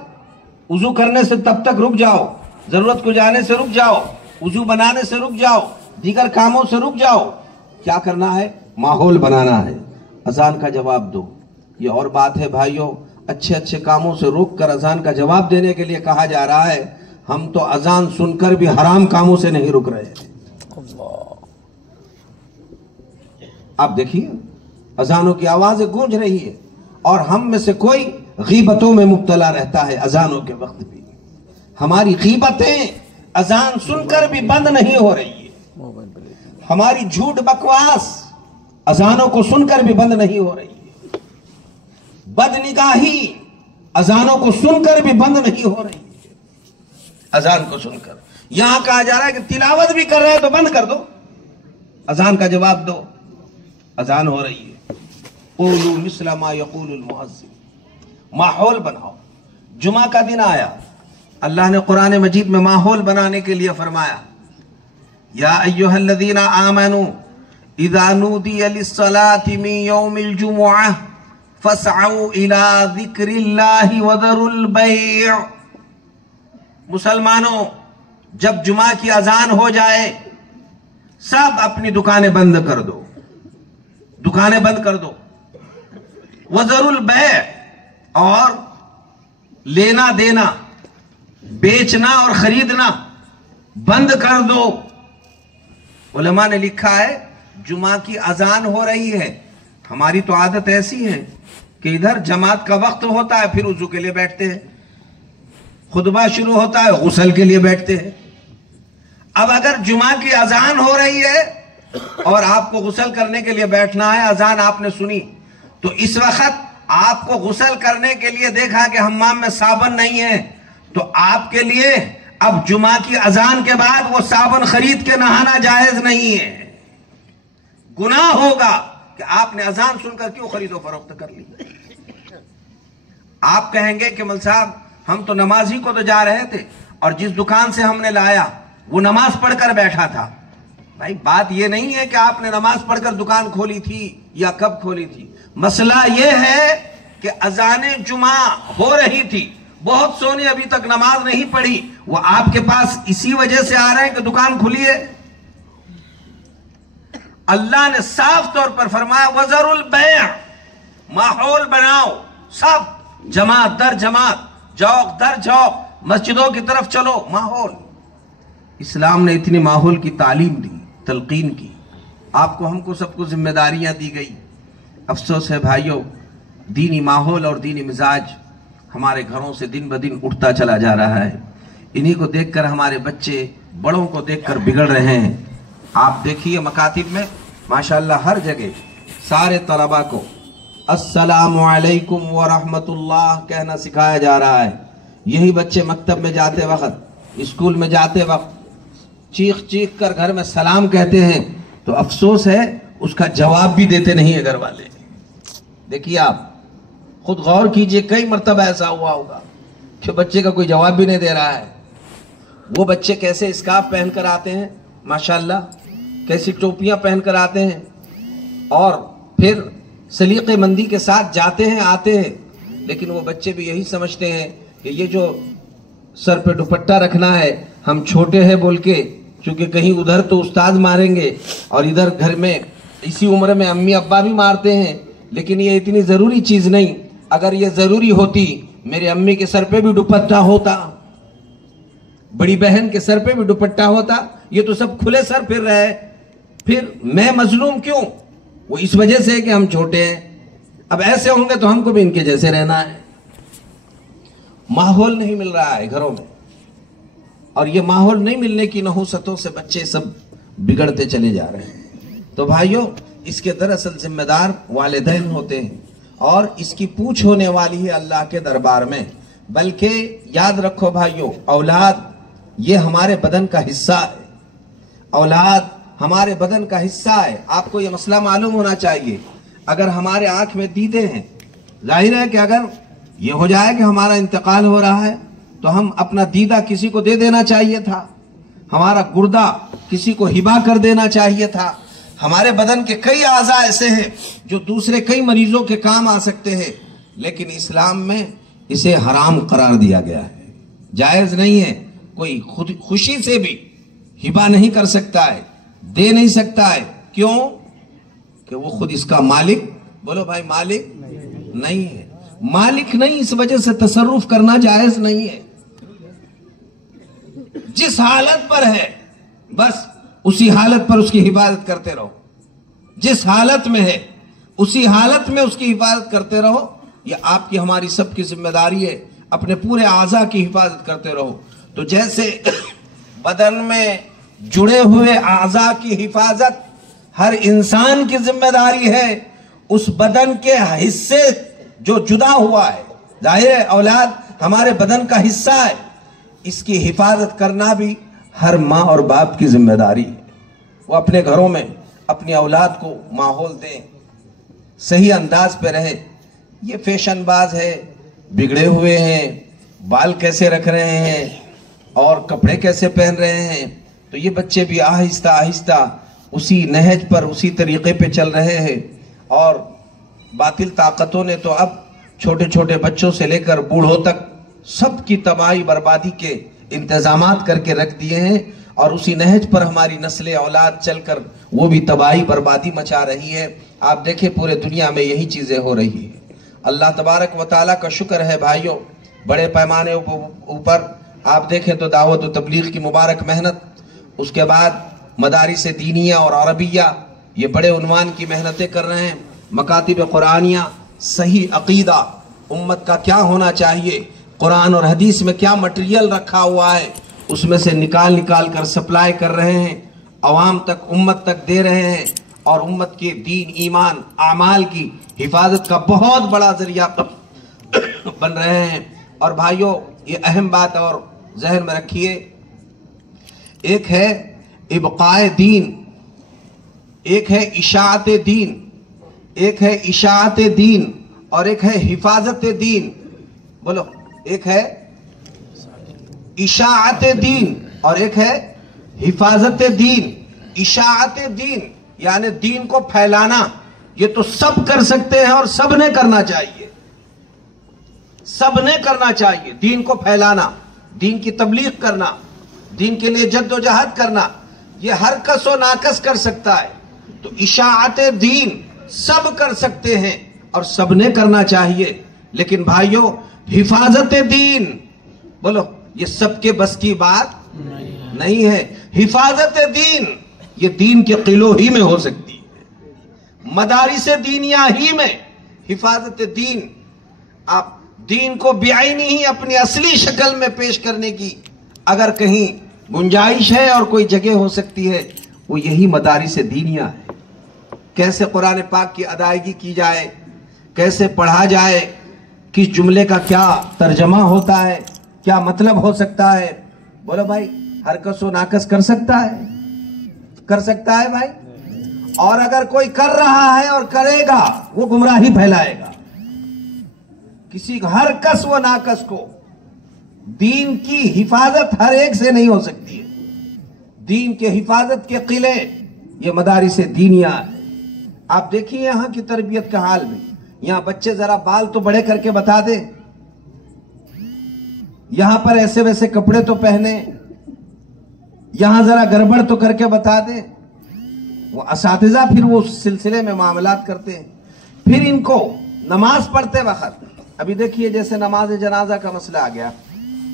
وضو کرنے سے تب تک رک جاؤ، ضرورت کو جانے سے رک جاؤ، وضو بنانے سے رک جاؤ، دیگر کاموں سے رک جاؤ۔ کیا کرنا ہے؟ ماحول بنانا ہے، اذان کا جواب دو۔ یہ اور بات ہے بھائیوں، اچھے اچھے کاموں سے روک کر اذان کا جواب دینے کے لیے کہا جا رہا ہے۔ ہم تو اذان سن کر بھی حرام کاموں سے نہیں رک رہے۔ آپ دیکھیے اذانوں کی آوازیں گونج رہی ہے اور ہم میں سے کوئی غیبتوں میں مبتلا رہتا ہے اذانوں کے وقت بھی۔ ہماری غیبتیں اذان سن کر بھی بند نہیں ہو رہی ہے، ہماری جھوٹ بکواس اذانوں کو سن کر بھی بند نہیں ہو رہی ہے، بد نگاہی اذانوں کو سن کر بھی بند نہیں ہو رہی ہے۔ اذان کو سن کر یہاں کہا جا رہا ہے کہ تلاوت بھی کر رہے ہیں تو بند کر دو، اذان کا جواب دو۔ اذان ہو رہی ہے، قولوا مثل ما یقول المؤذن، ماحول بناؤ۔ جمعہ کا دن آیا، اللہ نے قرآن مجید میں ماحول بنانے کے لیے فرمایا، یا ایھا الذین آمنوا اذا نودی للصلاة من یوم الجمعہ فاسعوا الی ذکر اللہ وذروا البیع۔ مسلمانوں، جب جمعہ کی اذان ہو جائے سب اپنی دکانیں بند کر دو، دکانیں بند کر دو، وذروا البیع، اور لینا دینا، بیچنا اور خریدنا بند کر دو۔ علماء نے لکھا ہے جمعہ کی اذان ہو رہی ہے، ہماری تو عادت ایسی ہے کہ ادھر جماعت کا وقت ہوتا ہے پھر وضو کے لیے بیٹھتے ہیں، خطبہ شروع ہوتا ہے غسل کے لیے بیٹھتے ہیں۔ اب اگر جمعہ کی اذان ہو رہی ہے اور آپ کو غسل کرنے کے لیے بیٹھنا ہے، اذان آپ نے سنی، تو اس وقت آپ کو غسل کرنے کے لیے دیکھا کہ حمام میں صابن نہیں ہے، تو آپ کے لیے اب جمعہ کی اذان کے بعد وہ صابن خرید کے نہانا جائز نہیں ہے۔ گناہ ہوگا کہ آپ نے اذان سن کر کیوں خرید و فروخت کر لی۔ آپ کہیں گے کہ مول صاحب ہم تو نمازی کو تو جا رہے تھے اور جس دکان سے ہم نے لایا وہ نماز پڑھ کر بیٹھا تھا۔ بھائی بات یہ نہیں ہے کہ آپ نے نماز پڑھ کر دکان کھولی تھی یا کب کھولی تھی، مسئلہ یہ ہے کہ اذان جمعہ ہو رہی تھی، بہت سو نے ابھی تک نماز نہیں پڑھی، وہ آپ کے پاس اسی وجہ سے آ رہے ہیں کہ دکان کھلی ہے۔ اللہ نے صاف طور پر فرمایا وَذَرُوا الْبَيْعَ، ماحول بناؤ، سب جماعت در جماعت، جوق در جوق، مسجدوں کی طرف چلو، ماحول۔ اسلام نے اتنی ماحول کی تعلیم دی، تلقین کی، آپ کو ہم کو سب کو ذمہ داریاں دی گئی۔ افسوس ہے بھائیوں، دینی ماحول اور دینی مزاج ہمارے گھروں سے دن بدن اٹھتا چلا جا رہا ہے۔ انہی کو دیکھ کر ہمارے بچے بڑوں کو دیکھ کر بگڑ رہے ہیں۔ آپ دیکھیے مکاتب میں ماشاءاللہ ہر جگہ سارے طلباء کو السلام علیکم ورحمت اللہ کہنا سکھایا جا رہا ہے۔ یہی بچے مکتب میں جاتے وقت، اسکول میں جاتے وقت چیخ چیخ کر گھر میں سلام کہتے ہیں، تو افسوس ہے اس کا جواب بھی دیتے نہیں ہیں گھر والے۔ دیکھیے آپ خود غور کیجئے، کئی مرتبہ ایسا ہوا ہوگا کہ بچے کا کوئی جواب بھی نہیں دے رہا ہے۔ وہ بچے کیسے اسکارف پہن کر آتے ہیں ماشاءاللہ، کیسی ٹوپیاں پہن کر آتے ہیں، اور پھر سلیقے مندی کے ساتھ جاتے ہیں آتے ہیں، لیکن وہ بچے بھی یہی سمجھتے ہیں کہ یہ جو سر پہ دوپٹہ رکھنا ہے، ہم چھوٹے ہیں بول کے، چونکہ کہیں ادھر تو استاد ماریں گے اور ادھر گھر میں اسی عمر میں امی ابا بھی مارتے ہیں، لیکن یہ اتنی ضروری چیز نہیں۔ اگر یہ ضروری ہوتی میرے امی کے سر پہ بھی دوپٹہ ہوتا، بڑی بہن کے سر پہ بھی دوپٹہ ہوتا، یہ تو سب کھلے سر پھر رہے، پھر میں مظلوم کیوں؟ وہ اس وجہ سے کہ ہم چھوٹے ہیں۔ اب ایسے ہوں گے تو ہم کو بھی ان کے جیسے رہنا ہے۔ ماحول نہیں مل رہا ہے گھروں میں، اور یہ ماحول نہیں ملنے کی نحوستوں سے بچے سب بگڑتے چلے جا رہے ہیں۔ تو بھائیوں، اس کے دراصل ذمہ دار والدین ہوتے ہیں، اور اس کی پوچھ ہونے والی ہے اللہ کے دربار میں۔ بلکہ یاد رکھو بھائیوں، اولاد یہ ہمارے بدن کا حصہ ہے، اولاد ہمارے بدن کا حصہ ہے۔ آپ کو یہ مسئلہ معلوم ہونا چاہیے، اگر ہمارے آنکھ میں دیدے ہیں، ظاہر ہے کہ اگر یہ ہو جائے کہ ہمارا انتقال ہو رہا ہے تو ہم اپنا دیدہ کسی کو دے دینا چاہیے تھا، ہمارا گردہ کسی کو ہبا کر دینا چاہیے تھا۔ ہمارے بدن کے کئی اعضاء ایسے ہیں جو دوسرے کئی مریضوں کے کام آ سکتے ہیں، لیکن اسلام میں اسے حرام قرار دیا گیا ہے، جائز نہیں ہے۔ کوئی خوشی سے بھی ہبا نہیں کر سکتا ہے، دے نہیں سکتا ہے، کیوں؟ کہ وہ خود اس کا مالک، بولو بھائی، مالک نہیں ہے، مالک نہیں، اس وجہ سے تصرف کرنا جائز نہیں ہے۔ جس حالت پر ہے بس اسی حالت پر اس کی حفاظت کرتے رہو، جس حالت میں ہے اسی حالت میں اس کی حفاظت کرتے رہو۔ یہ آپ کی ہماری سب کی ذمہ داری ہے، اپنے پورے اعضاء کی حفاظت کرتے رہو۔ تو جیسے بدن میں جڑے ہوئے اعضاء کی حفاظت ہر انسان کی ذمہ داری ہے، اس بدن کے حصے جو جدا ہوا ہے، ظاہر ہے اولاد ہمارے بدن کا حصہ ہے، اس کی حفاظت کرنا بھی ہر ماں اور باپ کی ذمہ داری ہے۔ وہ اپنے گھروں میں اپنی اولاد کو ماحول دیں، صحیح انداز پہ رہے۔ یہ فیشن باز ہے، بگڑے ہوئے ہیں، بال کیسے رکھ رہے ہیں اور کپڑے کیسے پہن رہے ہیں، تو یہ بچے بھی آہستہ آہستہ اسی نہج پر، اسی طریقے پہ چل رہے ہیں۔ اور باطل طاقتوں نے تو اب چھوٹے چھوٹے بچوں سے لے کر بوڑھوں تک سب کی تباہی بربادی کے انتظامات کر کے رکھ دیے ہیں، اور اسی نہج پر ہماری نسل اولاد چل کر وہ بھی تباہی بربادی مچا رہی ہے۔ آپ دیکھیں پورے دنیا میں یہی چیزیں ہو رہی ہیں۔ اللہ تبارک و تعالیٰ کا شکر ہے بھائیوں، بڑے پیمانے اوپر آپ دیکھیں تو دعوت و تبلیغ کی مبارک محنت، اس کے بعد مدارس دینیہ اور عربیہ، یہ بڑے عنوان کی محنتیں کر رہے ہیں۔ مکاتب قرآنیہ، صحیح عقیدہ امت کا کیا ہونا چاہیے، قرآن اور حدیث میں کیا مٹیریل رکھا ہوا ہے، اس میں سے نکال کر سپلائی کر رہے ہیں، عوام تک، امت تک دے رہے ہیں۔ اور امت کے دین، ایمان، اعمال کی حفاظت کا بہت بڑا ذریعہ بن رہے ہیں۔ اور بھائیوں، یہ اہم بات اور ذہن میں رکھیے، ایک ہے ابقاء دین، ایک ہے اشاعت دین، ایک ہے اشاعت دین اور ایک ہے حفاظت دین۔ بولو، ایک ہے اشاعت دین اور ایک ہے حفاظت دین۔ اشاعت دین یعنی دین کو پھیلانا، یہ تو سب کر سکتے ہیں اور سب نے کرنا چاہیے، سب نے کرنا چاہیے۔ دین کو پھیلانا، دین کی تبلیغ کرنا، دین کے لیے جد و جہد کرنا، یہ ہر کس و ناکس کر سکتا ہے۔ تو اشاعت دین سب کر سکتے ہیں اور سب نے کرنا چاہیے، لیکن بھائیوں حفاظت دین، بولو، یہ سب کے بس کی بات نہیں ہے۔ حفاظت دین یہ دین کے قلعوں ہی میں ہو سکتی ہے، مدارس دینیہ ہی میں حفاظت دین۔ آپ دین کو بعینی ہی اپنی اصلی شکل میں پیش کرنے کی اگر کہیں گنجائش ہے اور کوئی جگہ ہو سکتی ہے، وہ یہی مدارس دینیہ ہے۔ کیسے قرآن پاک کی ادائیگی کی جائے، کیسے پڑھا جائے، کس جملے کا کیا ترجمہ ہوتا ہے، کیا مطلب ہو سکتا ہے۔ بولو بھائی، ہر کس و ناکس کر سکتا ہے؟ کر سکتا ہے بھائی؟ اور اگر کوئی کر رہا ہے اور کرے گا، وہ گمراہی پھیلائے گا۔ کسی ہر کس و ناکس کو دین کی حفاظت ہر ایک سے نہیں ہو سکتی ہے۔ دین کے حفاظت کے قلعے یہ مدارس دینیہ ہے۔ آپ دیکھیے یہاں کی تربیت کا حال میں، یہاں بچے ذرا بال تو بڑے کر کے بتا دیں، یہاں پر ایسے ویسے کپڑے تو پہنے، یہاں ذرا گڑبڑ تو کر کے بتا دیں۔ وہ اساتذہ پھر وہ سلسلے میں معاملات کرتے ہیں۔ پھر ان کو نماز پڑھتے وقت، ابھی دیکھیے جیسے نماز جنازہ کا مسئلہ آ گیا،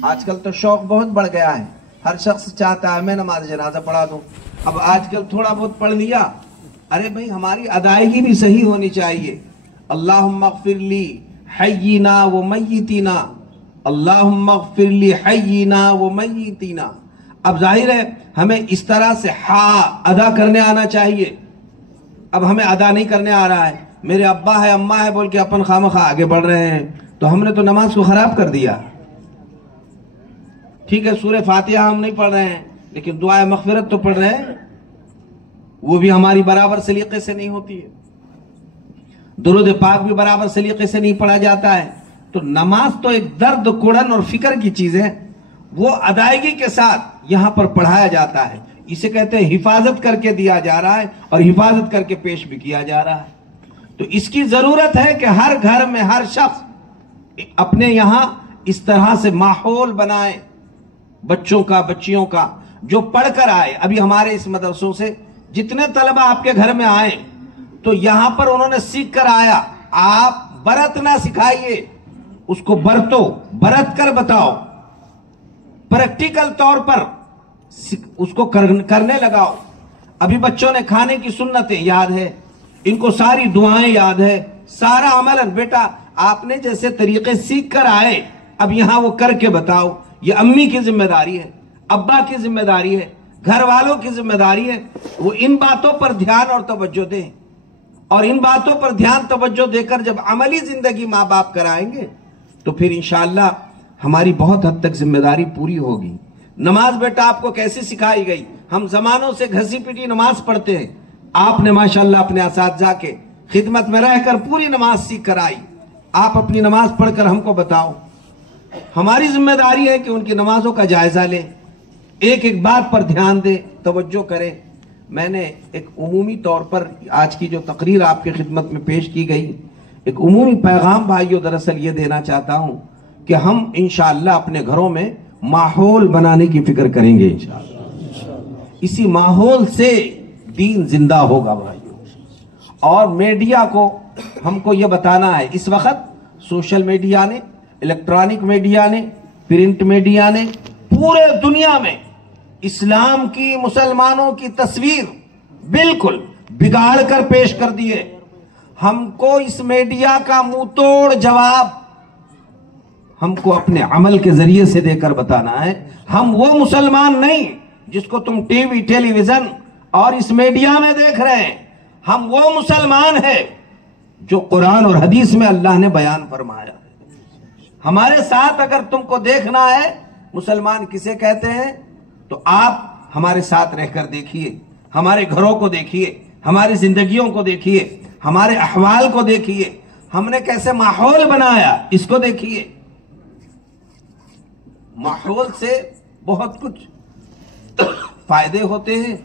آج کل تو شوق بہت بڑھ گیا ہے، ہر شخص چاہتا ہے میں نماز جنازہ پڑھا دوں۔ اب آج کل تھوڑا بہت پڑھ لیا، ارے بھائی ہماری ادائیگی بھی صحیح ہونی چاہیے۔ اللہم اغفر لی حیینا و میتینا، اللہم اغفر لی حیینا و میتینا۔ اب ظاہر ہے ہمیں اس طرح سے ادا کرنے آنا چاہیے۔ اب ہمیں ادا نہیں کرنے آ رہا ہے، میرے ابا ہے اماں ہے بول کے اپن خامخواہ آگے بڑھ رہے ہیں، تو ہم نے تو نماز کو خراب کر دیا۔ ٹھیک ہے، سورہ فاتحہ ہم نہیں پڑھ رہے ہیں، لیکن دعائے مغفرت تو پڑھ رہے ہیں، وہ بھی ہماری برابر سلیقے سے نہیں ہوتی ہے، درود پاک بھی برابر سلیقے سے نہیں پڑھا جاتا ہے۔ تو نماز تو ایک درد کڑن اور فکر کی چیز ہے، وہ ادائیگی کے ساتھ یہاں پر پڑھایا جاتا ہے، اسے کہتے ہیں حفاظت کر کے دیا جا رہا ہے اور حفاظت کر کے پیش بھی کیا جا رہا ہے۔ تو اس کی ضرورت ہے کہ ہر گھر میں ہر شخص اپنے یہاں اس طرح سے ماحول بنائے، بچوں کا، بچیوں کا، جو پڑھ کر آئے۔ ابھی ہمارے اس مدرسوں سے جتنے طلبہ آپ کے گھر میں آئے تو یہاں پر انہوں نے سیکھ کر آیا، آپ برتنا سکھائیے، اس کو برتو، برت کر بتاؤ، پریکٹیکل طور پر اس کو کرنے لگاؤ۔ ابھی بچوں نے کھانے کی سنتیں یاد ہے، ان کو ساری دعائیں یاد ہے، سارا عمل۔ بیٹا آپ نے جیسے طریقے سیکھ کر آئے، اب یہاں وہ کر کے بتاؤ۔ یہ امی کی ذمہ داری ہے، ابا کی ذمہ داری ہے، گھر والوں کی ذمہ داری ہے، وہ ان باتوں پر دھیان اور توجہ دیں۔ اور ان باتوں پر دھیان توجہ دے کر جب عملی زندگی ماں باپ کرائیں گے تو پھر انشاءاللہ ہماری بہت حد تک ذمہ داری پوری ہوگی۔ نماز بیٹا آپ کو کیسے سکھائی گئی؟ ہم زمانوں سے گھسی پٹی نماز پڑھتے ہیں، آپ نے ماشاءاللہ اپنے اساتذہ کے خدمت میں رہ کر پوری نماز سیکھ کر آئی، آپ اپنی نماز پڑھ کر ہم کو بتاؤ۔ ہماری ذمہ داری ہے کہ ان کی نمازوں کا جائزہ لیں، ایک ایک بات پر دھیان دیں، توجہ کریں۔ میں نے ایک عمومی طور پر آج کی جو تقریر آپ کی خدمت میں پیش کی گئی، ایک عمومی پیغام بھائیوں دراصل یہ دینا چاہتا ہوں کہ ہم انشاءاللہ اپنے گھروں میں ماحول بنانے کی فکر کریں گے انشاءاللہ۔ اسی ماحول سے دین زندہ ہوگا بھائیوں۔ اور میڈیا کو ہم کو یہ بتانا ہے، اس وقت سوشل میڈیا نے، الیکٹرانک میڈیا نے، پرنٹ میڈیا نے پورے دنیا میں اسلام کی، مسلمانوں کی تصویر بالکل بگاڑ کر پیش کر دیے۔ ہم کو اس میڈیا کا منہ توڑ جواب ہم کو اپنے عمل کے ذریعے سے دے کر بتانا ہے۔ ہم وہ مسلمان نہیں جس کو تم ٹی وی، ٹیلی ویژن اور اس میڈیا میں دیکھ رہے ہیں۔ ہم وہ مسلمان ہیں جو قرآن اور حدیث میں اللہ نے بیان فرمایا. ہمارے ساتھ اگر تم کو دیکھنا ہے مسلمان کسے کہتے ہیں تو آپ ہمارے ساتھ رہ کر دیکھیے, ہمارے گھروں کو دیکھیے, ہماری زندگیوں کو دیکھیے, ہمارے احوال کو دیکھیے, ہم نے کیسے ماحول بنایا اس کو دیکھیے. ماحول سے بہت کچھ فائدے ہوتے ہیں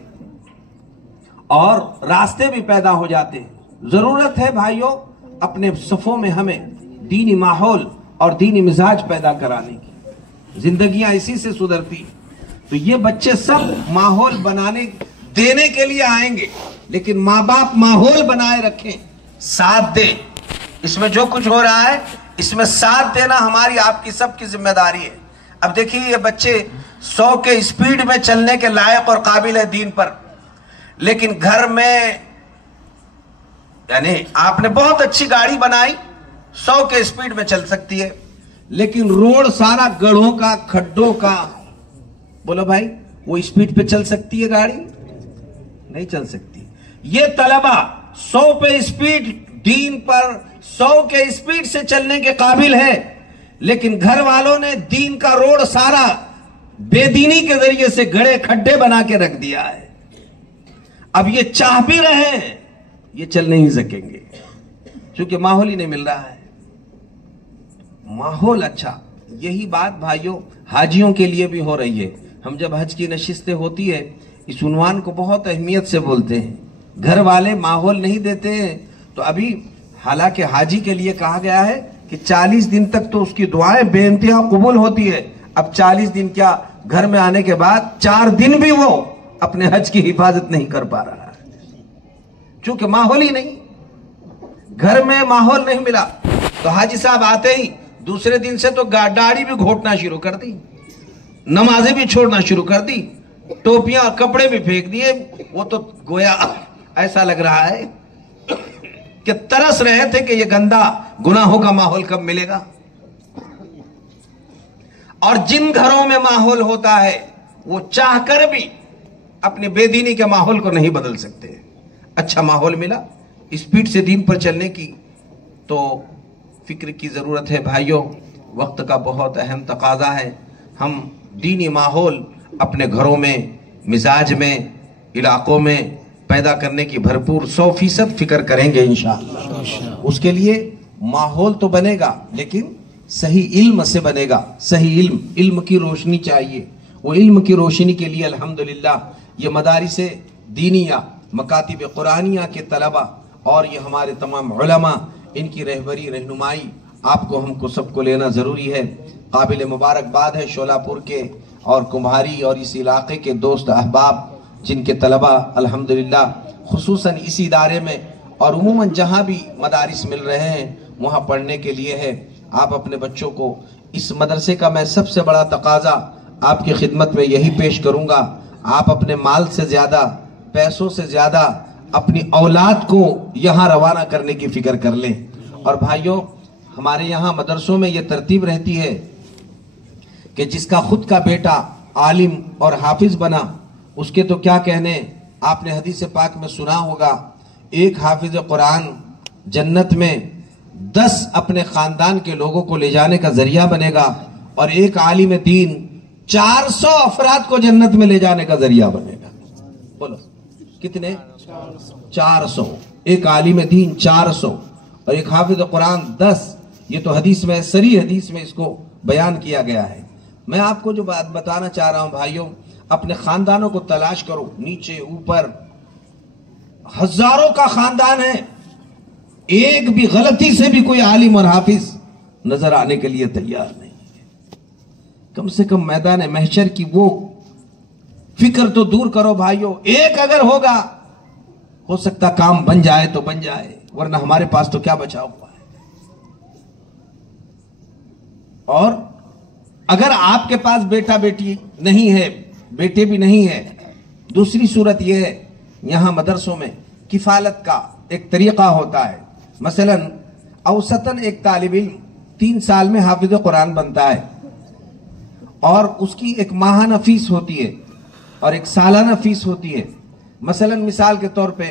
اور راستے بھی پیدا ہو جاتے ہیں. ضرورت ہے بھائیوں اپنے صفوں میں ہمیں دینی ماحول اور دینی مزاج پیدا کرانے کی. زندگیاں اسی سے سدھرتی. تو یہ بچے سب ماحول بنانے دینے کے لیے آئیں گے, لیکن ماں باپ ماحول بنائے رکھیں, ساتھ دیں. اس میں جو کچھ ہو رہا ہے اس میں ساتھ دینا ہماری آپ کی سب کی ذمہ داری ہے. اب دیکھیے یہ بچے 100 کے اسپیڈ میں چلنے کے لائق اور قابل ہے دین پر, لیکن گھر میں یعنی آپ نے بہت اچھی گاڑی بنائی 100 کے اسپیڈ میں چل سکتی ہے, لیکن روڈ سارا گڑھوں کا کھڈوں کا, بولو بھائی وہ اسپیڈ پہ چل سکتی ہے گاڑی؟ نہیں چل سکتی. یہ طلبہ 100 پہ اسپیڈ دین پر 100 کے اسپیڈ سے چلنے کے قابل ہے, لیکن گھر والوں نے دین کا روڈ سارا بے دینی کے ذریعے سے گڑھے کھڈے بنا کے رکھ دیا ہے. اب یہ چاہ بھی رہے ہیں یہ چل نہیں سکیں گے کیونکہ ماحول ہی نہیں مل رہا ہے. ماحول اچھا, یہی بات بھائیوں حاجیوں کے لیے بھی ہو رہی ہے. ہم جب حج کی نشستیں ہوتی ہے اس عنوان کو بہت اہمیت سے بولتے ہیں. گھر والے ماحول نہیں دیتے ہیں تو ابھی حالانکہ حاجی کے لیے کہا گیا ہے کہ 40 دن تک تو اس کی دعائیں بے انتہا قبول ہوتی ہے. اب 40 دن کیا, گھر میں آنے کے بعد 4 دن بھی وہ اپنے حج کی حفاظت نہیں کر پا رہا ہے چونکہ ماحول ہی نہیں, گھر میں ماحول نہیں ملا. تو حاجی صاحب آتے ہی دوسرے دن سے تو داڑھی بھی گھونٹنا شروع کر دی, نمازیں بھی چھوڑنا شروع کر دی, ٹوپیاں اور کپڑے بھی پھینک دیے. وہ تو گویا ایسا لگ رہا ہے کہ ترس رہے تھے کہ یہ گندا گناہوں کا ماحول کب ملے گا. اور جن گھروں میں ماحول ہوتا ہے وہ چاہ کر بھی اپنے بے دینی کے ماحول کو نہیں بدل سکتے. اچھا ماحول ملا اسپیڈ سے دین پر چلنے کی, تو فکر کی ضرورت ہے بھائیوں. وقت کا بہت اہم تقاضا ہے. ہم دینی ماحول اپنے گھروں میں, مزاج میں, علاقوں میں پیدا کرنے کی بھرپور 100% فکر کریں گے انشاءاللہ. اس کے لیے ماحول تو بنے گا لیکن صحیح علم سے بنے گا. صحیح علم کی روشنی چاہیے. وہ علم کی روشنی کے لیے الحمدللہ یہ مدارس دینیہ, مکاتب قرآنیہ کے طلبہ اور یہ ہمارے تمام علماء, ان کی رہبری رہنمائی آپ کو ہم کو سب کو لینا ضروری ہے. قابل مبارکباد ہے شولاپور کے اور کمہاری اور اس علاقے کے دوست احباب جن کے طلبہ الحمدللہ خصوصاً اس ادارے میں اور عموماً جہاں بھی مدارس مل رہے ہیں وہاں پڑھنے کے لیے ہے. آپ اپنے بچوں کو اس مدرسے کا میں سب سے بڑا تقاضا آپ کی خدمت میں یہی پیش کروں گا, آپ اپنے مال سے زیادہ, پیسوں سے زیادہ اپنی اولاد کو یہاں روانہ کرنے کی فکر کر لیں. اور بھائیوں ہمارے یہاں مدرسوں میں یہ ترتیب رہتی ہے کہ جس کا خود کا بیٹا عالم اور حافظ بنا اس کے تو کیا کہنے. آپ نے حدیث پاک میں سنا ہوگا ایک حافظ قرآن جنت میں 10 اپنے خاندان کے لوگوں کو لے جانے کا ذریعہ بنے گا, اور ایک عالم دین 400 افراد کو جنت میں لے جانے کا ذریعہ بنے گا. بولو کتنے؟ 400. ایک عالم دین 400 اور ایک حافظ قرآن 10. یہ تو حدیث میں, صریح حدیث میں اس کو بیان کیا گیا ہے. میں آپ کو جو بات بتانا چاہ رہا ہوں بھائیوں, اپنے خاندانوں کو تلاش کرو, نیچے اوپر ہزاروں کا خاندان ہے, ایک بھی غلطی سے بھی کوئی عالم اور حافظ نظر آنے کے لیے تیار نہیں ہے. کم سے کم میدان محشر کی وہ فکر تو دور کرو بھائیوں. ایک اگر ہوگا ہو سکتا کام بن جائے تو بن جائے, ورنہ ہمارے پاس تو کیا بچا ہوا ہے. اور اگر آپ کے پاس بیٹا بیٹی نہیں ہے, بیٹے بھی نہیں ہے, دوسری صورت یہ ہے یہاں مدرسوں میں کفالت کا ایک طریقہ ہوتا ہے. مثلا اوسطاً ایک طالب علم 3 سال میں حافظ قرآن بنتا ہے اور اس کی ایک ماہانہ فیس ہوتی ہے اور ایک سالانہ فیس ہوتی ہے. مثلا مثال کے طور پہ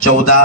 14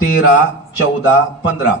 13, 14, 15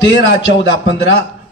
13, 14, 15